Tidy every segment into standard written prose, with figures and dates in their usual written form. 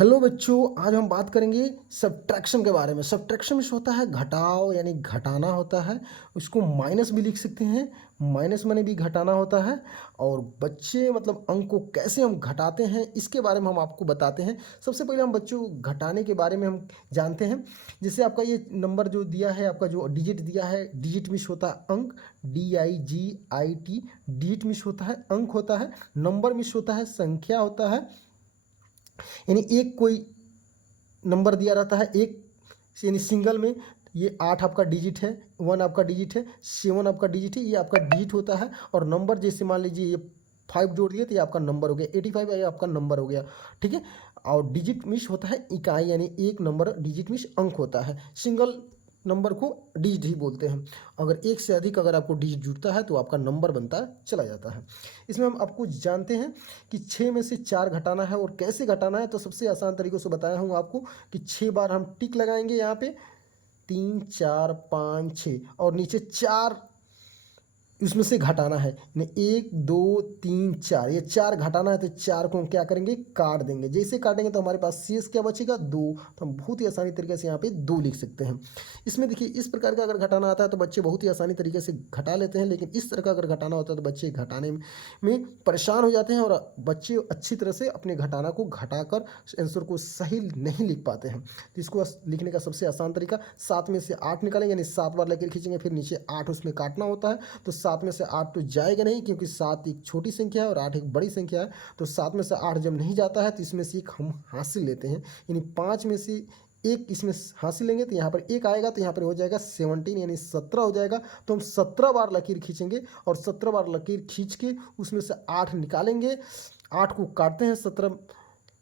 Hello बच्चों, आज हम बात करेंगे सब्ट्रैक्शन के बारे में। सब्ट्रैक्शन में होता है घटाव यानी घटाना होता है, उसको माइनस भी लिख सकते हैं। माइनस माने भी घटाना होता है। और बच्चे मतलब अंक को कैसे हम घटाते हैं इसके बारे में हम आपको बताते हैं। सबसे पहले हम बच्चों घटाने के बारे में हम जानते हैं। जैसे आपका ये नंबर जो दिया है, आपका जो डिजिट दिया है, डिजिट मिस होता है अंक, DIGIT। डिजिट मिस होता है अंक होता है, नंबर मिस होता है संख्या होता है। यानी एक कोई नंबर दिया रहता है एक यानी सिंगल में, ये 8 आपका डिजिट है, 1 आपका डिजिट है, 7 आपका डिजिट है, ये आपका डिजिट होता है। और नंबर जैसे मान लीजिए ये 5 जोड़ दिए तो ये आपका नंबर हो गया, 85 ये आपका नंबर हो गया। ठीक है। और डिजिट मिस होता है इकाई, यानी एक नंबर डिजिट मिस अंक होता है। सिंगल नंबर को डिजिट ही बोलते हैं। अगर एक से अधिक अगर आपको डिजिट जुड़ता है तो आपका नंबर बनता चला जाता है। इसमें हम आपको जानते हैं कि 6 में से 4 घटाना है और कैसे घटाना है। तो सबसे आसान तरीकों से बताया हूँ आपको कि 6 बार हम टिक लगाएंगे यहाँ पे, 3 4 5 6 और नीचे 4 उसमें से घटाना है। यानी 1 2 3 4, ये 4 घटाना है तो 4 को हम क्या करेंगे, काट देंगे। जैसे काटेंगे तो हमारे पास शेष क्या बचेगा, 2। तो हम बहुत ही आसानी तरीके से यहाँ पे 2 लिख सकते हैं। इसमें देखिए इस प्रकार का अगर घटाना आता है तो बच्चे बहुत ही आसानी तरीके से घटा लेते हैं, लेकिन इस तरह का अगर घटाना होता है तो बच्चे घटाने में परेशान हो जाते हैं और बच्चे अच्छी तरह से अपने घटाना को घटाकर आंसर को सही नहीं लिख पाते हैं। तो इसको लिखने का सबसे आसान तरीका, 7 में से 8 निकालेंगे यानी 7 बार लकीर खींचेंगे, फिर नीचे 8 उसमें काटना होता है। तो 7 में से 8 तो जाएगा नहीं, क्योंकि 7 एक छोटी संख्या है और 8 एक बड़ी संख्या है। तो 7 में से 8 जब नहीं जाता है तो इसमें से एक हम हासिल लेते हैं, यानी 5 में से एक इसमें हासिल लेंगे तो यहाँ पर एक आएगा, तो यहाँ पर हो जाएगा 17 यानी 17 हो जाएगा। तो हम 17 बार लकीर खींचेंगे और 17 बार लकीर खींच के उसमें से 8 निकालेंगे। 8 को काटते हैं, 17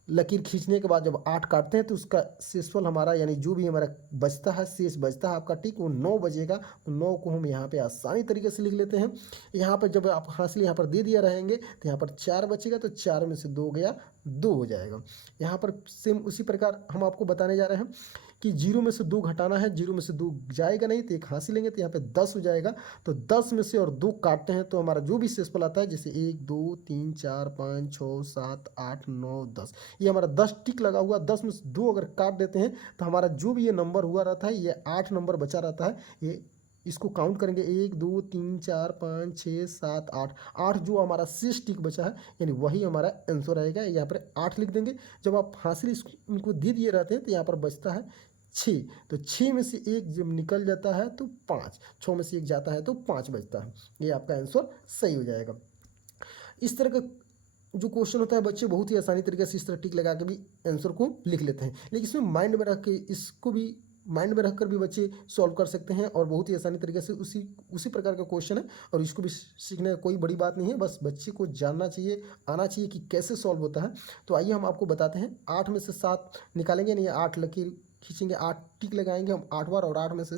लकीर खींचने के बाद जब 8 काटते हैं तो उसका शेषफल हमारा यानी जो भी हमारा बचता है, शेष बचता है आपका टिक, वो 9 बजेगा। तो 9 को हम यहाँ पे आसानी तरीके से लिख लेते हैं। यहाँ पर जब आप हासिल यहाँ पर दे दिया रहेंगे तो यहाँ पर 4 बचेगा, तो 4 में से 2 गया, 2 हो जाएगा। यहाँ पर सेम उसी प्रकार हम आपको बताने जा रहे हैं कि 0 में से 2 घटाना है, 0 में से 2 जाएगा नहीं तो एक हासिल लेंगे तो यहाँ पे 10 हो जाएगा। तो 10 में से और 2 काटते हैं तो हमारा जो भी शेषफल आता है, जैसे 1 2 3 4 5 6 7 8 9 10, ये हमारा 10 टिक लगा हुआ। 10 में से 2 अगर काट देते हैं तो हमारा जो भी ये नंबर हुआ रहता है, ये 8 नंबर बचा रहता है। ये इसको काउंट करेंगे 1 2 3 4 5 6 7 8, 8 जो हमारा शेष टिक बचा है यानी वही हमारा आंसर आएगा। यहाँ पर 8 लिख देंगे। जब आप हासिल इनको दे दिए रहते हैं तो यहाँ पर बचता है 6। तो 6 में से 1 जब निकल जाता है तो 5, 6 में से 1 जाता है तो 5 बचता है। ये आपका आंसर सही हो जाएगा। इस तरह का जो क्वेश्चन होता है बच्चे बहुत ही आसानी तरीके से इस तरह टिक लगा के भी आंसर को लिख लेते हैं, लेकिन इसमें माइंड में रख के इसको भी माइंड में रखकर भी बच्चे सॉल्व कर सकते हैं और बहुत ही आसानी तरीके से उसी उसी प्रकार का क्वेश्चन है और इसको भी सीखने का कोई बड़ी बात नहीं है, बस बच्चे को जानना चाहिए, आना चाहिए कि कैसे सॉल्व होता है। तो आइए हम आपको बताते हैं। 8 में से 7 निकालेंगे, नहीं 8 लकीर खींचेंगे, 8 टिक लगाएंगे हम 8 बार और 8 में से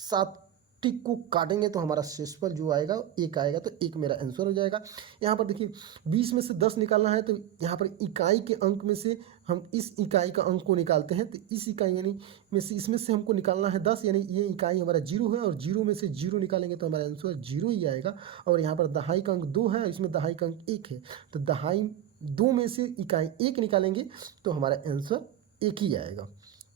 7 टिक को काटेंगे तो हमारा शेषफल जो आएगा 1 आएगा, तो 1 मेरा आंसर हो जाएगा। यहाँ पर देखिए 20 में से 10 निकालना है, तो यहाँ पर इकाई के अंक में से हम इस इकाई का अंक को निकालते हैं। तो इस इकाई यानी में से इसमें से हमको निकालना है 10, यानी ये इकाई हमारा 0 है और 0 में से 0 निकालेंगे तो हमारा आंसर 0 ही आएगा। और यहाँ पर दहाई का अंक 2 है, इसमें दहाई का अंक 1 है, तो दहाई 2 में से इकाई 1 निकालेंगे तो हमारा आंसर 1 ही आएगा।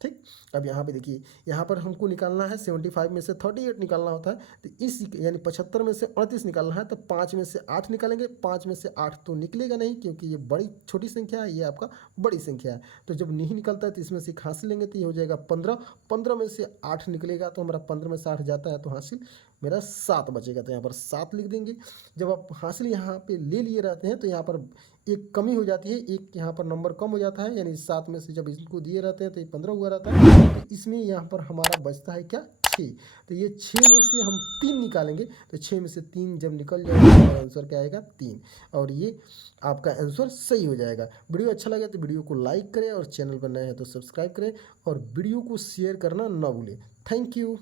ठीक। अब यहाँ पे देखिए, यहाँ पर हमको निकालना है 75 में से 38 निकालना होता है, तो इस यानी 75 में से 38 निकालना है, तो 5 में से 8 निकालेंगे। 5 में से 8 तो निकलेगा नहीं, क्योंकि ये बड़ी छोटी संख्या है, ये आपका बड़ी संख्या है। तो जब नहीं निकलता है तो इसमें से एक हासिल लेंगे, तो ये हो जाएगा 15। 15 में से 8 निकलेगा तो हमारा 15 में से 8 जाता है तो हासिल मेरा 7 बचेगा, तो यहाँ पर 7 लिख देंगे। जब आप हासिल यहाँ पे ले लिए रहते हैं तो यहाँ पर एक कमी हो जाती है, एक यहाँ पर नंबर कम हो जाता है, यानी 7 में से जब इसको दिए रहते हैं तो ये 15 हुआ रहता है। तो इसमें यहाँ पर हमारा बचता है क्या, 6। तो ये 6 में से हम 3 निकालेंगे, तो 6 में से 3 जब निकल जाएगा तो हमारा आंसर क्या आएगा, 3। और ये आपका आंसर सही हो जाएगा। वीडियो अच्छा लगे तो वीडियो को लाइक करें और चैनल पर नए हैं तो सब्सक्राइब करें और वीडियो को शेयर करना ना भूलें। Thank you.